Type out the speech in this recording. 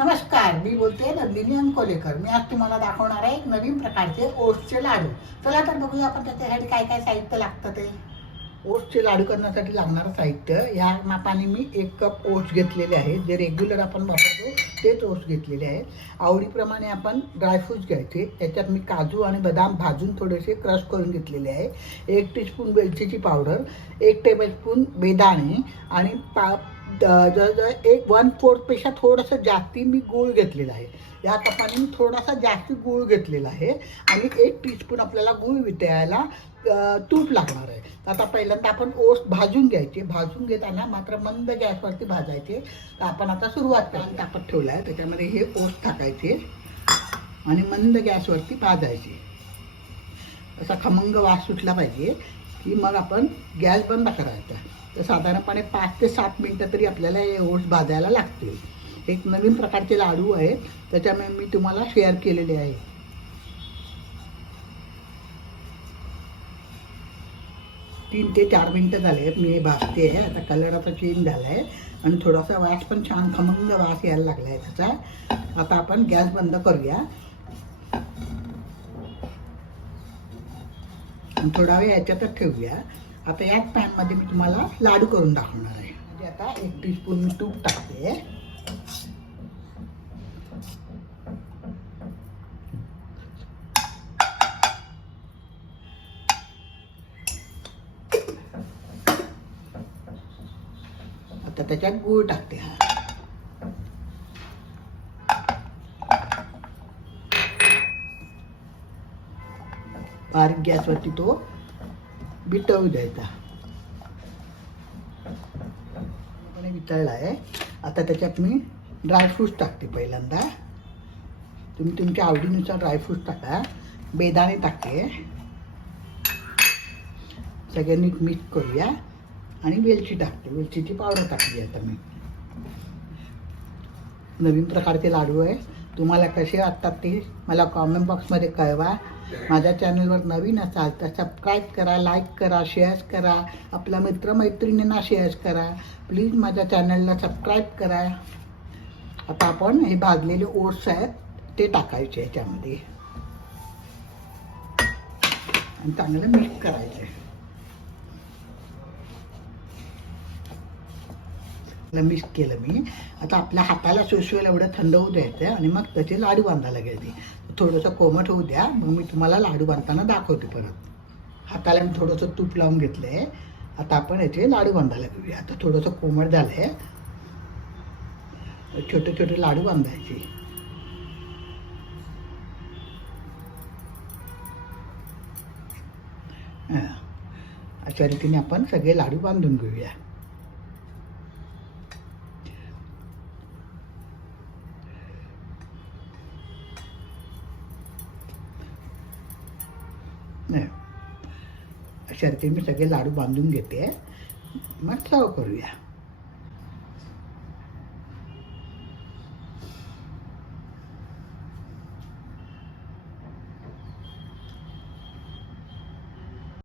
नमस्कार, मी बोलते नंदिनी अंकोलेकर। मी आज तुम्हाला दाखवणार आहे एक नवीन प्रकारचे ओट्सचे लाडू। चला तर बघूया आपण त्याच्यासाठी काय काय साहित्य लागतं ते। ओट्सचे लाडू करण्यासाठी लागणारं साहित्य या मापाने मी 1 कप ओट्स घेतलेले आहेत, जे रेग्युलर आपण वापरतो तेच ओट्स घेतलेले आहेत। आवडीप्रमाणे आपण ड्रायफ्रूट्स घ्यायचे। त्याच्यात मी काजू आणि बदाम भाजून थोडेसे क्रश करून घेतलेले आहे। 1 टीस्पून वेलचीची पावडर, 1 टेबलस्पून बेदाणे आणि जवळजवळ 1/4 पेक्षा थोडंसं जास्ती मी गूळ घेतलेला आहे। या कपाने मी थोडासा जास्ती गूळ घेतलेला आहे आणि 1 टीस्पून आपल्याला गूळ वितळायला तूप लागणार आहे। आता पहिल्यांदा आपण ओट्स भाजून घ्यायचे। भाजून घेताना मात्र मंद गॅसवरती भाजायचे। तर आपण आता सुरुवात करून तापत ठेवला आहे, त्याच्यामध्ये हे ओट्स टाकायचे आणि मंद गॅसवरती भाजायचे। असा खमंग वास सुटला पाहिजे की मग आपण गॅस बंद करायचा। तर साधारणपणे 5 ते 7 मिनटं तरी आपल्याला हे ओट्स भाजायला लागतील। एक नवीन प्रकारचे लाडू आहेत, त्याच्यामुळे मी तुम्हाला शेअर केलेले आहे। तीन ते 4 मिनटं झाले आहेत, मी हे भाजते आहे। आता कलर आता चेंज झाला आहे आणि थोडासा वास पण छान खमंग वास यायला लागला आहे त्याचा। आता आपण गॅस बंद करूया आणि थोडा वेळ याच्यातच ठेवूया। आता याच पॅनमध्ये मी तुम्हाला लाडू करून दाखवणार आहे। म्हणजे आता 1 टीस्पून मी तूप टाकते। आता त्याच्यात गूळ टाकते। बारीक गॅसवरती तो वितळू द्यायचा। वितळला आहे। आता त्याच्यात मी ड्रायफ्रूट्स टाकते। पहिल्यांदा तुम्ही तुमच्या आवडीनुसार ड्रायफ्रूट्स टाका। बेदाणे टाकते, सगळ्यांनी मिक्स करूया आणि वेलची टाकते। वेलचीची पावडर टाकली आता मी। नवीन प्रकारचे लाडू आहे, तुम्हाला कसे वाटतात ते मला कॉमेंट बॉक्समध्ये कळवा। माझ्या चॅनलवर नवीन असाल तर सबस्क्राईब करा, लाईक करा, शेअर करा, आपल्या मित्रमैत्रिणींना शेअर करा। प्लीज माझ्या चॅनलला सबस्क्राईब करा। आता आपण हे भाजलेले ओट्स आहेत ते टाकायचे याच्यामध्ये आणि चांगलं मिक्स करायचे। मिक्स केलं मी। आता आपल्या हाताला सुशवेल एवढं थंड होऊ द्यायचं आणि मग त्याचे लाडू बांधायला घ्यायचे। थोडंसं कोमट होऊ द्या, मग मी तुम्हाला लाडू बांधताना दाखवते परत। हाताला मी थोडंसं तूप लावून घेतलं आहे। आता आपण याचे लाडू बांधायला घेऊया। आता थोडंसं कोमट झालं आहे, छोटे छोटे लाडू बांधायचे। अशा रीतीने आपण सगळे लाडू बांधून घेऊया। अशा रीतीने मी सगळे लाडू बांधून घेते, मग सर्व करूया।